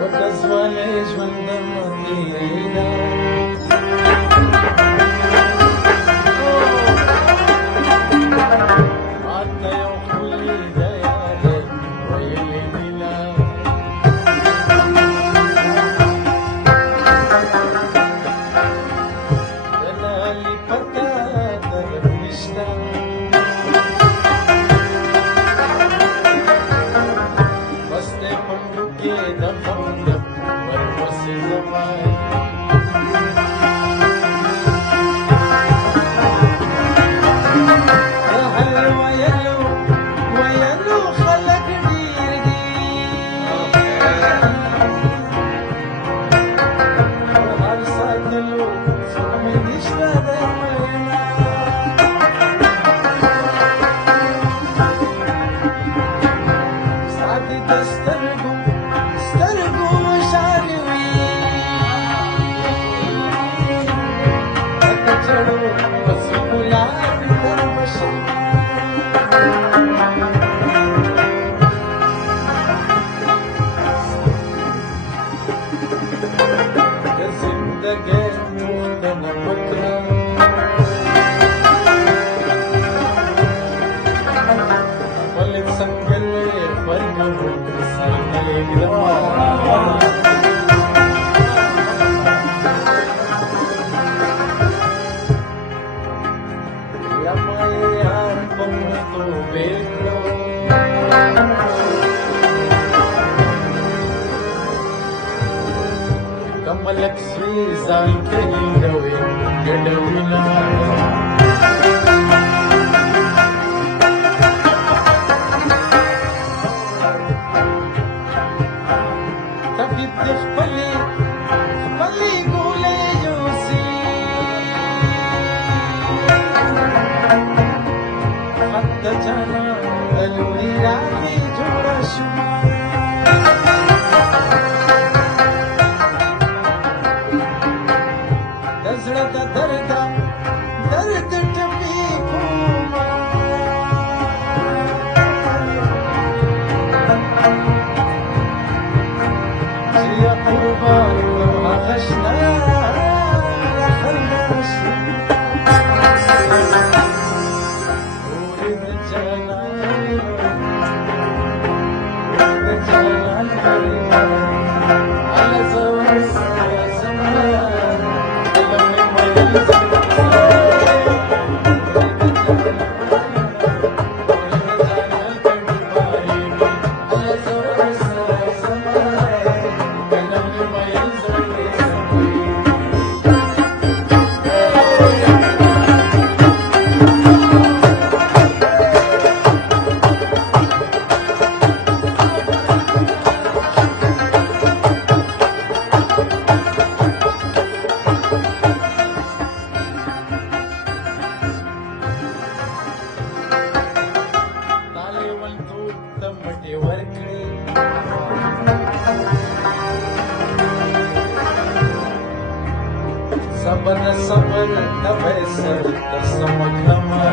وكزوالي ژوند مدينة عدنا يوم كل ليالي ويلينا أنا اللي پتا درد نشتا بسته منډو کې د خوند ورپسې زمای कमलक ज़ाल कहीं रवे गडविना कभी खपली खपली गोले जोसी खत जाना अलूरी राही जोड़ा शुमा सबर सबर तबसर तसमखमा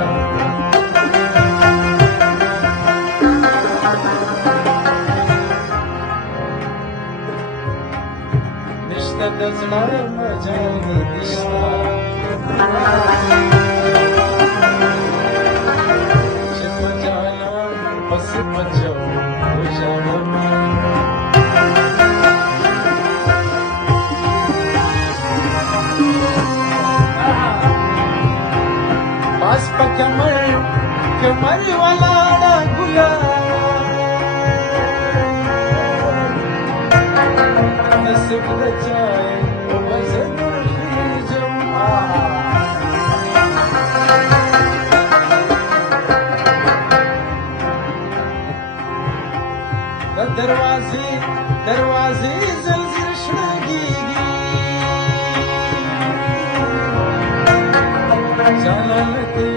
निश्ता दजना मजानी निश्ता चिप जाना बस बचो उजामा कमर वाला गुला नसीब रचाए बस जमा दरवाजे दरवाजे जलजिर शगीगी जानते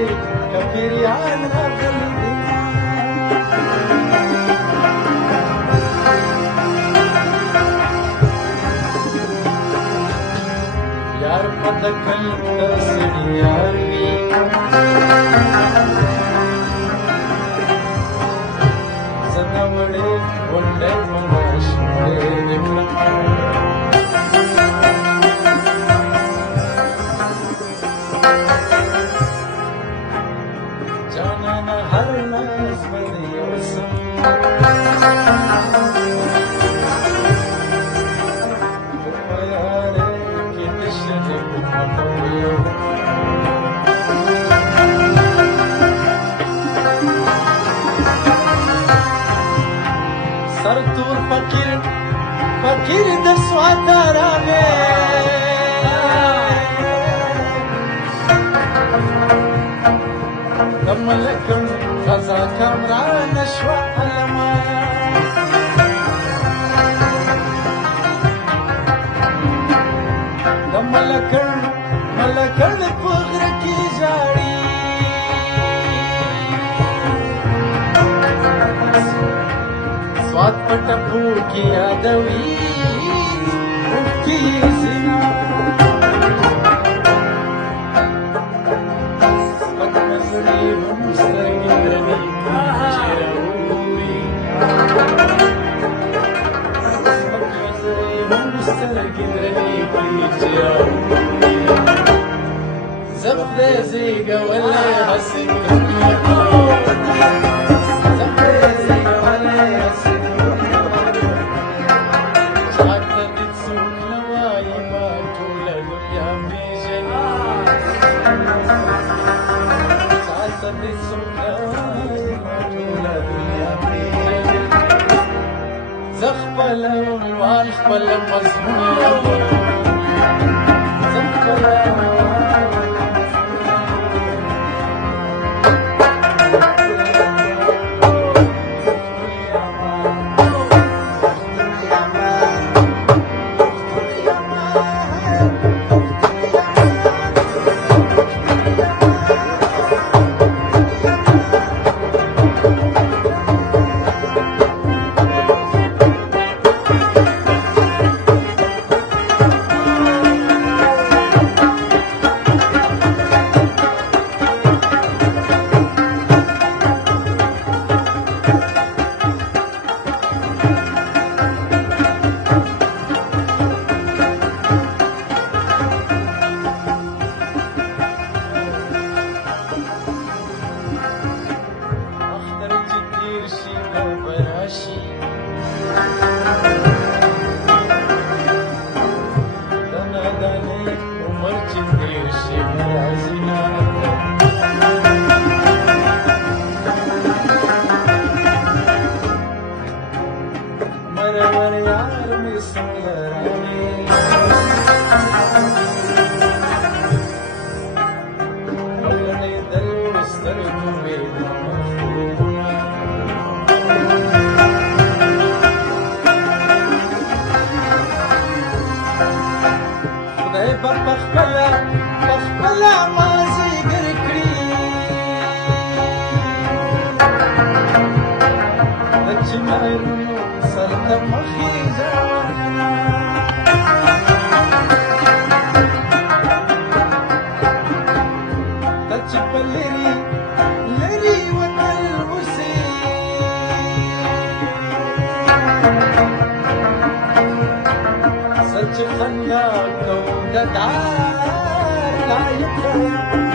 कबीर याद यार पदकल दसड़ियारी सनवड़े वंडे मनाश جانانا هر ناز باندې اوسم په یاره کې د شته مخاویو سر تور فقیر د سوات راغی کملکن خزا کامران شوا علما ملکن پغر کی جاڑی سوات پټپو کی یادوی کی زنا زفرزيقة ولا يحسن زفرزيقة ولا يحسن حتى تتسوق نوايا ما كل دنيا بيجن حتى تتسوق نوايا ما كل دنيا بيجن زخبل والخبل مزمون پخپلا مازی گر کړی د چنارونو سر ته مخې ته چې په لرې وطن اوسې سچ خندا کو د دار لایق